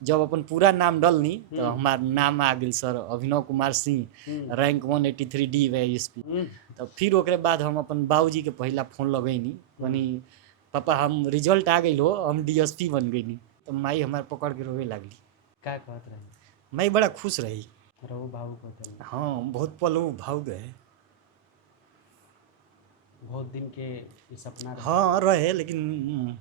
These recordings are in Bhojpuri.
जब अपन पूरा नाम डलनी तो हमार नाम आ गेल sir Abhinav Kumar Singh, rank 183D SP. तो फिर ओकरे बाद हम अपन बाबूजी के पहला फोन लगैनी, कहनी पापा हम रिजल्ट आ गई हो, हम डीएसपी बन गई। तो माई हमार पकड़ के रोवे लगली। क्या कहत रहे? माई बड़ा खुश रही। रहो भावुक होते हैं। हाँ, बहुत पल वो भाव गए। बहुत दिन के ये सपना रहे। हाँ रहे, लेकिन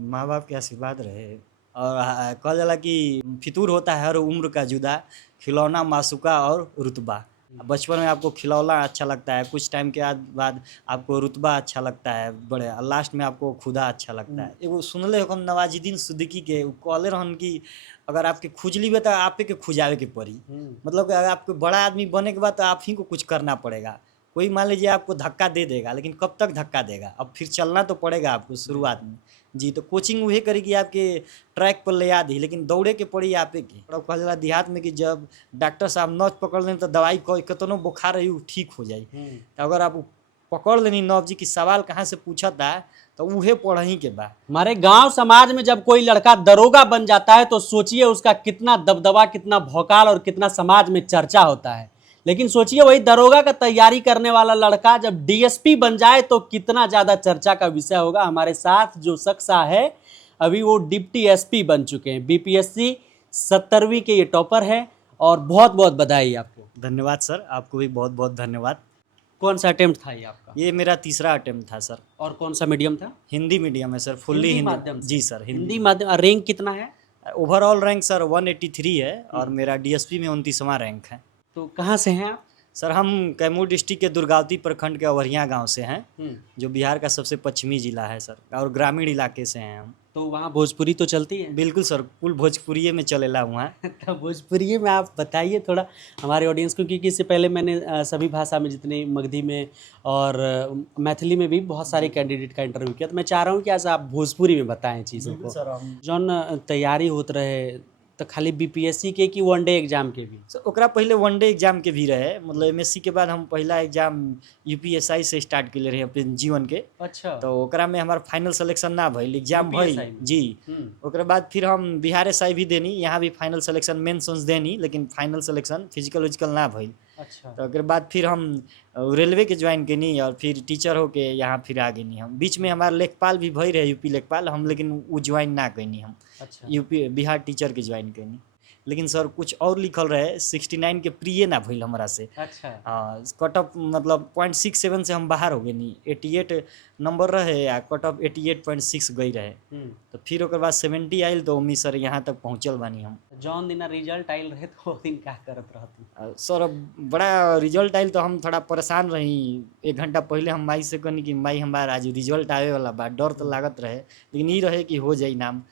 माँ बाप के आशीर्वाद रहे। और कहल जाला कि फितूर होता है हर उम्र का जुदा, खिलौना मासूका और रुतबा। बचपन में आपको खिलौना अच्छा लगता है, कुछ टाइम के बाद आपको रुतबा अच्छा लगता है बड़े, और लास्ट में आपको खुदा अच्छा लगता है। एगो सुनले हो हम नवाजुद्दीन सिद्दीकी के, उ कहले रहन कि अगर आपके खुजली बा तो आपे के खुजावे के पड़ी। मतलब कि अगर आपको बड़ा आदमी बने के बाद तो आप ही को कुछ करना पड़ेगा। कोई मान लीजिए आपको धक्का दे देगा, लेकिन कब तक धक्का देगा, अब फिर चलना तो पड़ेगा आपको शुरुआत में। जी, तो कोचिंग वही करेगी आपके ट्रैक पर ले याद ही, लेकिन दौड़े के पड़ी आपे के। कहल जाला देहात में कि जब डॉक्टर साहब नस पकड़ लें तो दवाई कितनो बुखार रही ठीक हो जाई। तो अगर आप पकड़ लेनी नब जी की सवाल कहाँ से पूछा था तो उहे पढ़ही के बा। हमारे गांव समाज में जब कोई लड़का दरोगा बन जाता है तो सोचिए उसका कितना दबदबा, कितना भौकाल और कितना समाज में चर्चा होता है। लेकिन सोचिए वही दरोगा का तैयारी करने वाला लड़का जब डीएसपी बन जाए तो कितना ज्यादा चर्चा का विषय होगा। हमारे साथ जो शख्स है अभी वो डिप्टी एसपी बन चुके हैं, बीपीएससी 70वीं के ये टॉपर है। और बहुत बहुत बधाई आपको। धन्यवाद सर, आपको भी बहुत बहुत धन्यवाद। कौन सा अटेम्प्ट था ये आपका? ये मेरा तीसरा अटेम्प्ट था सर। और कौन सा मीडियम था? हिंदी मीडियम है सर, फुल्ली हिंदी हिंदी माध्यम से? जी सर, हिंदी माध्यम। रैंक कितना है? ओवरऑल रैंक सर 183 है और मेरा डीएसपी में 29वां रैंक है। तो कहाँ से हैं आप? सर हम कैमूर डिस्ट्रिक्ट के दुर्गावती प्रखंड के अवरिया गांव से हैं, जो बिहार का सबसे पश्चिमी जिला है सर, और ग्रामीण इलाके से हैं हम। तो वहाँ भोजपुरी तो चलती है? बिल्कुल सर, कुल भोजपुरी में चलेला हुआ है। तो भोजपुरी में आप बताइए थोड़ा हमारे ऑडियंस को, क्योंकि इससे पहले मैंने सभी भाषा में, जितने मगधी में और मैथिली में भी बहुत सारे कैंडिडेट का इंटरव्यू किया, तो मैं चाह रहा हूँ कि आज आप भोजपुरी में बताएं चीज़ों को। सर हम जौन तैयारी होत रहे तो खाली बीपीएससी के कि वनडे एग्जाम के भी? सर ओकरा पहले वनडे एग्जाम के भी रहे, मतलब एमएससी के बाद हम पहला एग्जाम यूपीएसआई से स्टार्ट के रहे अपन जीवन के। अच्छा। तो ओकरा में हमारा फाइनल सिलेक्शन ना भइल, एग्जाम भइल UPSI में? जी। ओकरा बाद फिर हम बिहार एसआई भी देनी, यहाँ भी फाइनल सिलेक्शन मेंस देनी, लेकिन फाइनल सिलेक्शन फिजिकल विजिकल ना भइल। अच्छा। तो ओकरे बाद फिर हम रेलवे के ज्वाइन कैनी और फिर टीचर होके यहाँ फिर आ गई हम। बीच में हमारा लेखपाल भी भई रहे, यूपी लेखपाल हम, लेकिन वो ज्वाइन ना कैनी हम। अच्छा। यूपी बिहार टीचर के ज्वाइन कैनी, लेकिन सर कुछ और लिखल रहे 69 के प्रिय ना भइल हमरा से। अच्छा। हाँ, कट ऑफ मतलब 0.67 से हम बाहर हो गए नी। 88 नंबर रहे या कट ऑफ 88.6 गई रहे। तो फिर ओकर बाद 70 आयल तो उम्मीद सर यहाँ तक पहुँचल बानी हम। जौन दिन रिजल्ट आयल रहे तो वो दिन क्या करत रहती? सर अब बड़ा रिजल्ट आयल तो हम थोड़ा परेशान रही। 1 घंटा पहले हम माई से कहनी कि माई हमारा आज रिजल्ट आवे वाला बा, डर तो लागत रहे, लेकिन ये रहे कि हो जाई नाम।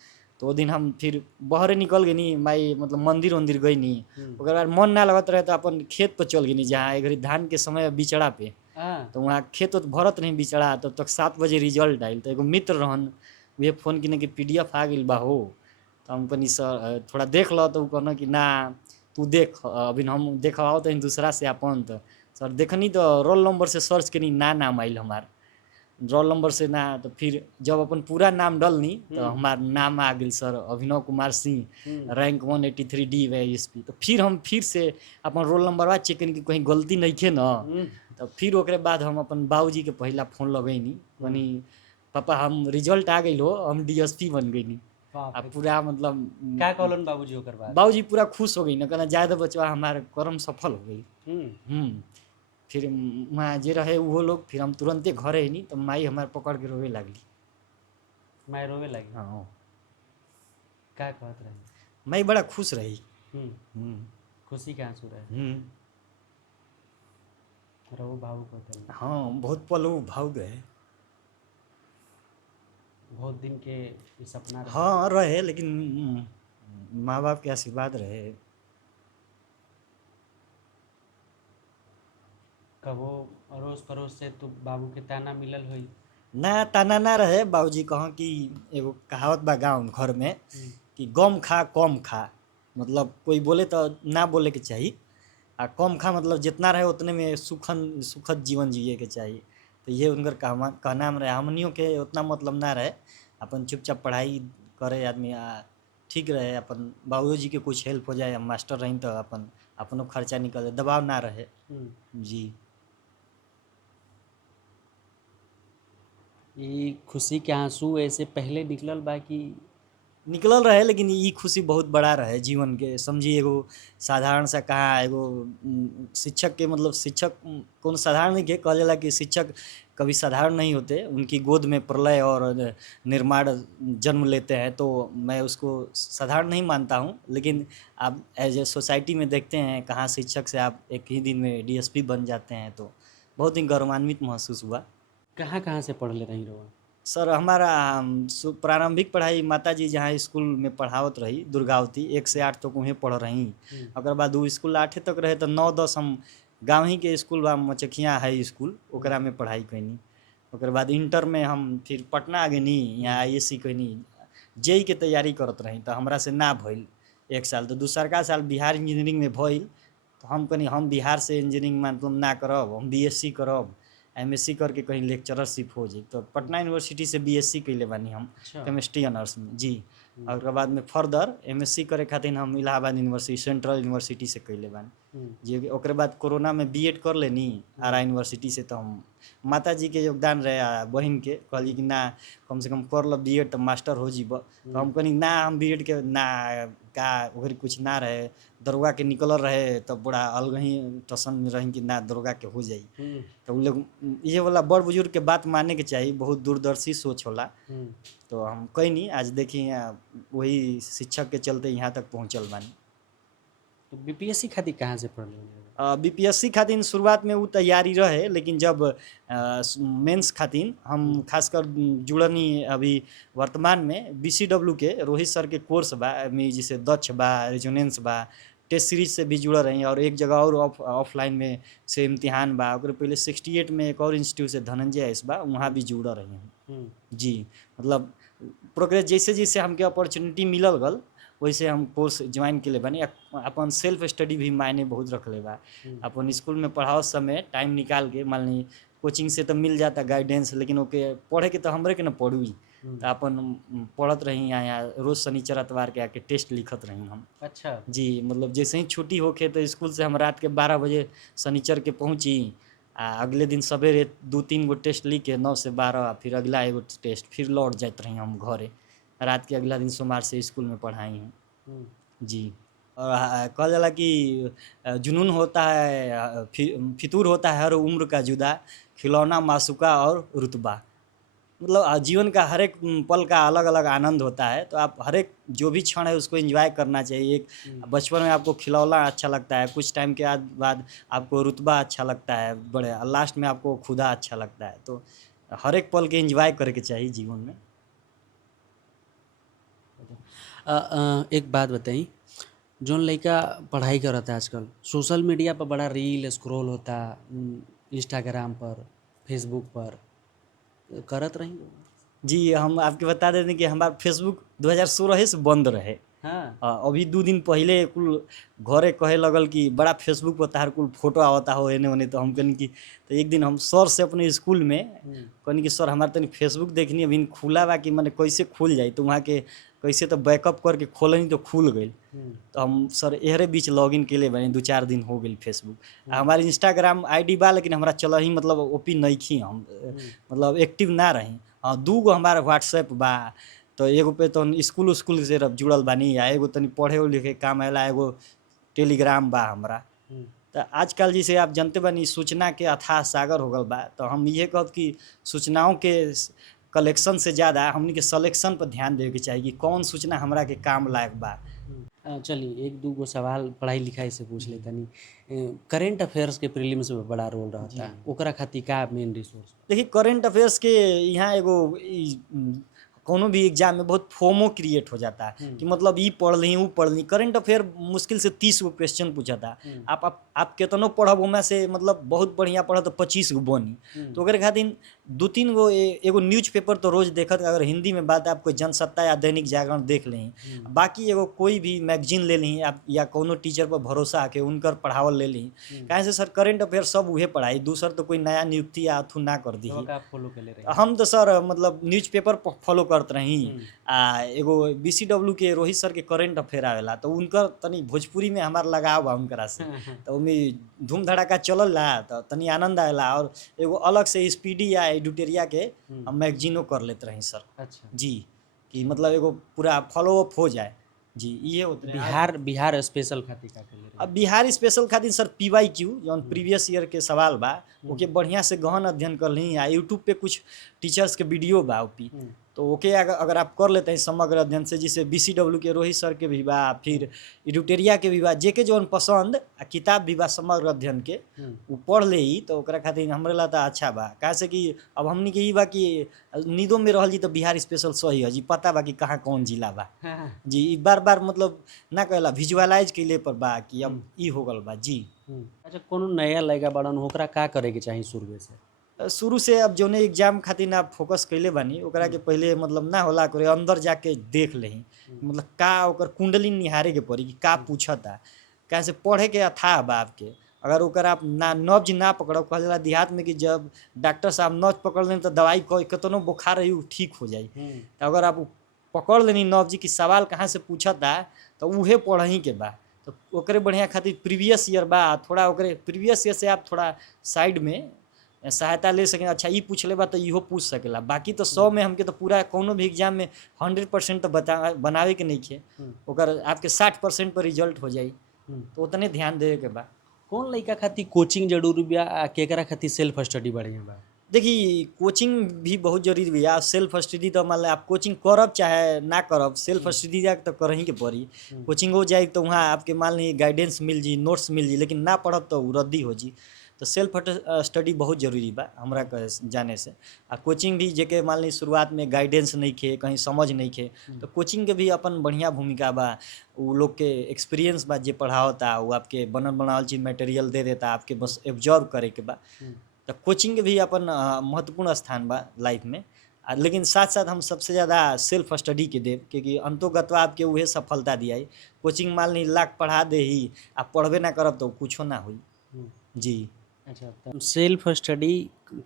तो वो दिन हम फिर बहरे निकल गई नी, माई मतलब मंदिर उंदिर गई नी। ओकर बाद मन ना लगत रहे तो अपन खेत पर चल गई, जहाँ एक धान के समय बिचड़ा पे। तो वहाँ खेत भरत नहीं बिचड़ा, तब तक 7 बजे रिजल्ट आयल। तो एगो मित्र रहन, वे फोन किने कि पीडीएफ आ गई बा हो। तो हम कहनी सर थोड़ा देख लो, तो कहना कि ना तू देख, अभी हम देखवाओ तो दूसरा से अपन। तो सर देखनी तो रोल नंबर से सर्च करी, ना नाम आयल हमार रोल नंबर से ना। तो फिर जब अपन पूरा नाम डलनी तो हमार नाम आ गई sir Abhinav Kumar Singh, rank 183D SP. तो फिर हम फिर से अपन रोल नंबर चेक करी कि कहीं गलती नहीं थे न। तो फिर ओकरे बाद हम अपन बाबूजी के पहला फोन लगैनी, कहनी पापा हम रिजल्ट आ गई हो, हम डीएसपी बन गई। अब पूरा मतलब क्या कहलन बाबूजी ओकर बाद? बाबूजी पूरा खुश हो गई न, कहना ज्यादा बचवा हमारे कर्म सफल हो गई। फिर वहाँ जे रहे वो लोग, फिर हम तुरंते घर है नहीं, तो माई हमारे पकड़ के रोवे लगली। माई रोवे लगी? हाँ। क्या कहत रहे? माई बड़ा खुश रही। खुशी के आंसू रहे? रहो भावुक होते हैं। हाँ, बहुत पल वो भाव गए। बहुत दिन के ये सपना रहे। हाँ रहे, लेकिन माँ बाप के आशीर्वाद रहे। कबो अड़ोस पड़ोस से तो बाबू के ताना मिलल हुई? ना ताना ना रहे, बाबूजी कहाँ कि एगो कहावत बा गाँव घर में कि गम खा कम खा, मतलब कोई बोले तो ना बोले के चाहिए, आ कम खा मतलब जितना रहे उतने में सुखद जीवन जिए के चाहिए। तो ये उनकर कहना रहे। हमनियों के उतना मतलब ना रहे, अपन चुपचाप पढ़ाई करे आदमी, ठीक रहे, अपन बाबूजी के कुछ हेल्प हो जाए, हम मास्टर रही तो अपन अपनो खर्चा निकले, दबाव ना रहे। जी। ये खुशी के आंसू ऐसे पहले निकलल बा कि निकलल रहे, लेकिन ई खुशी बहुत बड़ा रहे जीवन के। समझी एगो साधारण सा कहाँ एगो शिक्षक के मतलब शिक्षक कौन साधारण नहीं के कहल जाला कि शिक्षक कभी साधारण नहीं होते, उनकी गोद में प्रलय और निर्माण जन्म लेते हैं, तो मैं उसको साधारण नहीं मानता हूँ। लेकिन आप एज ए सोसाइटी में देखते हैं कहाँ शिक्षक से आप एक ही दिन में डीएसपी बन जाते हैं, तो बहुत ही गौरवान्वित महसूस हुआ। कहाँ कहाँ से पढ़ ले रही रहो? सर हमारा प्रारंभिक पढ़ाई माताजी जहाँ स्कूल में पढ़ावत रही दुर्गावती 1 से 8 तक वहीं पढ़ रही। ओकर बाद उ स्कूल 8 तक रहे तो 9-10 हम गाँव ही के स्कूल बा मचखिया हाई स्कूल ओकरा में पढ़ाई कैनी। ओकर बाद इंटर में हम फिर पटना गेनी, यहाँ आईएससी कैनी, जेई के तैयारी करत रही तो हमरा से ना भइल 1 साल, तो दूसरका साल बिहार इंजीनियरिंग में भइल। तो हम कहनी हम बिहार से इंजीनियरिंग मतलब ना करब, हम बीएससी करब, एमएससी करके कहीं लेक्चररशिप हो जाए। तो पटना यूनिवर्सिटी से बीएससी कैले बानी हम केमिस्ट्री ऑनर्स में। जी। और उसके बाद में फर्दर एमएससी करे खातिर हम इलाहाबाद यूनिवर्सिटी सेंट्रल यूनिवर्सिटी से कैले बानी। जी। ओकरे बाद कोरोना में बीएड कर लेनी आरा यूनिवर्सिटी से। तो हम माता जी के योगदान रहे, बहन के कहली कि ना कम से कम कर लो बीएड तो मास्टर हो जीब। तो हम कहनी ना हम बीएड के ना का ओकरे कुछ ना रहे, दरोगा के निकल रहे तो बड़ा अलग ही टसन में रही कि ना दरोगा के हो जाई। तो उ लोग ये वाला बड़ बुजुर्ग के बात मानने के चाहिए, बहुत दूरदर्शी सोच होला। तो हम कैनी, आज देखिए वही शिक्षक के चलते यहाँ तक पहुँचल बानी। तो बीपीएससी खातिर कहाँ से पढ़ ले? बीपीएससी खातिर शुरुआत में वो तैयारी रहे, लेकिन जब मेंस खातिर हम खासकर जुड़नी अभी वर्तमान में बीसीडब्ल्यू के रोहित सर के कोर्स बा जैसे दक्ष बा, रेजोनेंस बा, टेस्ट सीरीज से भी जुड़ रही और एक जगह और ऑफलाइन में से इम्तिहान बा। ओकरे पहले 68 में एक और इंस्टीट्यूट से धनंजय एस बा, वहाँ भी जुड़ रही हैं। जी। मतलब प्रोग्रेस जैसे जैसे हमके अपॉर्चुनिटी मिलल गल वैसे हम कोर्स ज्वाइन के लिए बनी। अपन सेल्फ स्टडी भी मायने बहुत रख ले बा। अपन स्कूल में पढ़ाओ समय टाइम निकाल के, मान ली कोचिंग से तो मिल जाता गाइडेंस, लेकिन ओके पढ़े के तो हमरे के ना पढ़ू। तो अपन पढ़त रही यहाँ रोज शनिचर एतवार के आके टेस्ट लिखत रही हम। अच्छा। जी। मतलब जैसे ही छुट्टी होके तो स्कूल से हम रात के 12 बजे शनिचर के पहुँची, अगले दिन सवेरे 2-3 गो टेस्ट लिख के 9 से 12 फिर अगला एगो टेस्ट फिर लौट जात रही हम घरे। रात के अगला दिन सोमवार से स्कूल में पढ़ाई हूँ। जी। और कहल जाला कि जुनून होता है, फितूर होता है हर उम्र का जुदा, खिलौना मासूका और रुतबा। मतलब जीवन का हर एक पल का अलग अलग आनंद होता है, तो आप हर एक जो भी क्षण है उसको एंजॉय करना चाहिए। एक बचपन में आपको खिलौना अच्छा लगता है, कुछ टाइम के बाद आपको रुतबा अच्छा लगता है बड़े, लास्ट में आपको खुदा अच्छा लगता है। तो हर एक पल के एंजॉय करके चाहिए जीवन में। एक बात बताई, जोन लड़का पढ़ाई करता है आजकल सोशल मीडिया पर बड़ा रील स्क्रॉल होता, इंस्टाग्राम पर, फेसबुक पर करत रही? जी। हम आपके बता देते कि हमारा फेसबुक 2016 से बंद रहे। हाँ। अभी 2 दिन पहले कुल घरे कहे लगल कि बड़ा फेसबुक पर तार कुल फोटो आवता हो एने ओने। तो हम कहनी कि तो एक दिन हम सर से अपने स्कूल में कहनी कि सर हमारे तनी फेसबुक देखनी अभी खुला बा कि मैंने कैसे खुल जाए, तो वहाँ के कैसे तो बैकअप करके खोलनी तो खुल गई। तो हम सर एहरे बीच लॉगिन के लिए बनी, 2-4 दिन हो गई फेसबुक। हमारे इंस्टाग्राम आईडी बा, लेकिन हमारा चल ही मतलब ओपी नहीं खी हम, मतलब एक्टिव ना रही। हाँ 2 गो हमारा व्हाट्सएप बा, तो एगो पे तो स्कूल से जुड़ल बानी, या एगो तनी पढ़े लिखे काम आएला, एगो टेलीग्राम बा हमरा। तो आजकल जैसे आप जानते बानी सूचना के अथाह सागर हो गल बा, तो हम ये कहब कि सूचनाओं के कलेक्शन से ज़्यादा हमनी के सलेक्शन पर ध्यान देवे के चाहिए कि कौन सूचना हमरा के काम लायक बा। चलिए 1-2 गो सवाल पढ़ाई लिखाई से पूछ ले तनी। करेंट अफेयर्स के प्रीलिम्स में बड़ा रोल रहता है, ओकरा खातिर का मेन रिसोर्स? देखिए करेंट अफेयर्स के यहाँ एगो कोनो भी एग्जाम में बहुत फोमो क्रिएट हो जाता है कि मतलब ई पढ़ ली वो पढ़ ली। करेंट अफेयर मुश्किल से 30 गो क्वेश्चन पूछता। आप केतनो पढ़ब ओमे से मतलब बहुत बढ़िया पढ़ब तो 25 गो बनी। तो ओकरे खातिर 2-3 गो एगो न्यूज़पेपर तो रोज देखत, अगर हिंदी में बात आप कोई जनसत्ता या दैनिक जागरण देख लें, बाकी एगो कोई भी मैगजीन ले ली आप, या कोनो टीचर पर भरोसा आके उनकर पढ़ावल ले ली। काहे से सर करेंट अफेयर सब उहे पढ़ाई, दूसर तो कोई नया नियुक्ति या अथु ना कर दी। फॉलो के ले रहे हम तो सर मतलब न्यूज़पेपर फॉलो करत रही आ एगो BCW के रोहित सर के करेंट अफेयर आवेला तो उनकर तनी भोजपुरी में हमार लगाव बा उनकरा से तो उनमें धूम धड़ाका चलल ला तो तनी आनंद आवेला और एगो अलग से स्पीडी या एडिटोरिया के हम मैगजीनो कर लेते रही सर अच्छा जी कि मतलब एगो पूरा फॉलो अप हो जाए जी ये होते रहे। बिहार स्पेशल खातिर का कर अब बिहार स्पेशल खातिर सर PYQ जौन प्रीवियस ईयर के सवाल बा ओके बढ़िया से गहन अध्ययन कर ली आ यूट्यूब पे कुछ टीचर्स के वीडियो बा ओपी तो ओके अगर आप कर लेते हैं समग्र अध्ययन से जिसे BCW के रोहित सर के भी बा फिर एडिटोरिया के भी बा जेके जौन पसंद आ किताब भी बा समग्र अध्ययन के उ पढ़ ले ही तो ओकरा खातिर हमरे ला तो अच्छा बा काहे से कि अब हमनी के ई बा कि नीदो में रहल जी तो बिहार स्पेशल सही है जी पता बा कि कहाँ कौन जिला बा जी बार बार मतलब ना कहला विजुअलाइज कैले पर बा कि अब ई हो गल बा जी। अच्छा कोनो नया लड़का बड़न ओकरा का करे के चाहिए शुरू से शुरू से अब जौने एग्जाम खातिर ना फोकस कैले बानी ओकरा के पहले मतलब ना होला करे अंदर जाके देख लेही मतलब का ओकर कुंडली निहारे के पड़ी कि का पूछता काहे से पढ़े के अथाह बा आपके अगर ओकर आप ना नब्ज ना पकड़ो कहल जाला देहात में कि जब डॉक्टर साहब नब्ज पकड़ लें तो दवाई कितनो बुखार रही उ ठीक हो जाई तो अगर आप पकड़ लेनी नब्ज कि सवाल कहाँ से पूछता तो उहे पढ़ही के बा तो ओकरे बढ़िया खातिर प्रीवियस ईयर बा थोड़ा ओकरे प्रीवियस ईयर से आप थोड़ा साइड में सहायता ले सकें अच्छा ई पूछ ले बा तो इहो पूछ सकेला बाकी तो 100 में हमके तो पूरा कोनो भी एग्जाम में 100% तो बनावे के नहीं खे ओकर आपके 60% पर रिजल्ट हो जाई तो उतने ध्यान देवे के बा। कौन लड़का खातिर कोचिंग जरूरी बा केकरा खातिर सेल्फ स्टडी बढ़िया बा देखिए कोचिंग भी बहुत जरूरी भैया सेल्फ स्टडी तो मान आप कोचिंग करब चाहे ना करब सेल्फ स्टडी जाके तो करही के पड़ी कोचिंग हो जाए तो वहाँ आपके मान ली गाइडेंस मिल जी नोट्स मिल जी लेकिन ना पढ़ब तो रद्दी हो जी तो सेल्फ स्टडी बहुत जरूरी बा हमरा जाने से आ कोचिंग भी जेके मान ली शुरुआत में गाइडेंस नहीं खे कहीं समझ नहीं खे तो कोचिंग के भी अपन बढ़िया भूमिका बा उ लोग के एक्सपीरियंस बा जे पढ़ावता वो आपके बनल बनावल चीज मटेरियल दे देता आपके बस एब्जॉर्व करे के बा तो कोचिंग के भी अपन महत्वपूर्ण स्थान बा लाइफ में लेकिन साथ साथ हम सबसे ज़्यादा सेल्फ स्टडी के देव क्योंकि अंतोगत्वा आपके उहे सफलता दिया कोचिंग मान ली लाख पढ़ा दे ही आप पढ़बे ना करब तो कुछो ना हुई जी। अच्छा तो सेल्फ स्टडी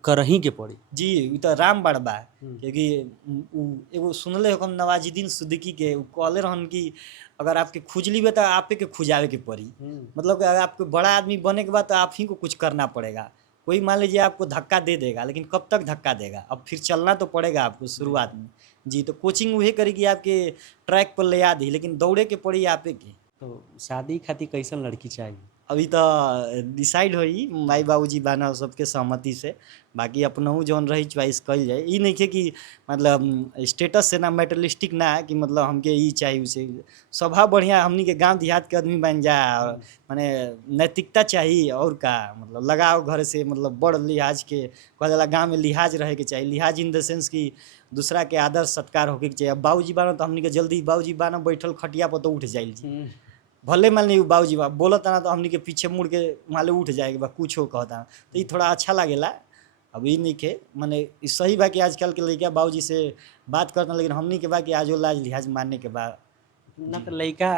करही के पड़ी जी उ तो रामबाड़ बा क्योंकि एगो सुनले हम नवाजुद्दीन सिद्दीकी के कहले रहन कि अगर आपके खुजली बा तो आपे के खुजावे के पड़ी मतलब अगर आपको बड़ा आदमी बने के बाद तो आप ही को कुछ करना पड़ेगा कोई मान लीजिए आपको धक्का दे देगा लेकिन कब तक धक्का देगा अब फिर चलना तो पड़ेगा आपको शुरुआत में जी तो कोचिंग वही करेगी आपके ट्रैक पर ले आदी लेकिन दौड़े के पड़ी आपे के। तो शादी खातिर कैसन लड़की चाहिए अभी तो डिसाइड होई माई बाबूजी बाना सबके सहमति से बाकी अपनहु जौन रही चॉइस कल जाए ई नहीं है कि मतलब स्टेटस से ना मेटलिस्टिक ना कि मतलब हमके ई चाहिए उसे स्वभाव बढ़िया हमनी के गांव देहात के आदमी बन जा और माने नैतिकता चाहिए और का मतलब लगाव घर से मतलब बड़ लिहाज के कह जाला गाँव में लिहाज रहे के चाहिए लिहाज इन द सेंस कि दूसरा के आदर सत्कार होके चाहिए अब बाबूजी बाना तो हमनी के जल्दी बाबूजी बाना बैठल खटिया पर तो उठ जाइल भले मान ली बाबूजी बा बोलता ना तो हमनी के पीछे मुड़ के मान उठ जाएगा बा कुछ हो कहता तो ये थोड़ा अच्छा लगेला अब ये नहीं के माने सही बा कि आजकल के लड़का बाबूजी से बात करता लेकिन हमनी के बा कि आजो लाज लिहाज मानने के बाद ना तो लड़का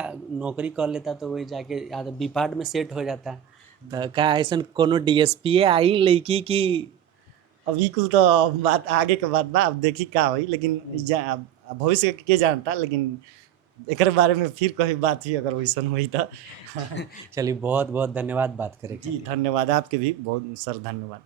नौकरी कर लेता तो वही जाके विपाड में सेट हो जाता तो का ऐसा कोनो DSP आई लड़की की अभी कुल तो बात आगे के बात बा अब देखी का हुई लेकिन भविष्य के जानता लेकिन एक बारे में फिर कहीं बात हुई अगर वैसा हुई तो चलिए बहुत बहुत धन्यवाद बात करें जी धन्यवाद आपके भी बहुत सर धन्यवाद।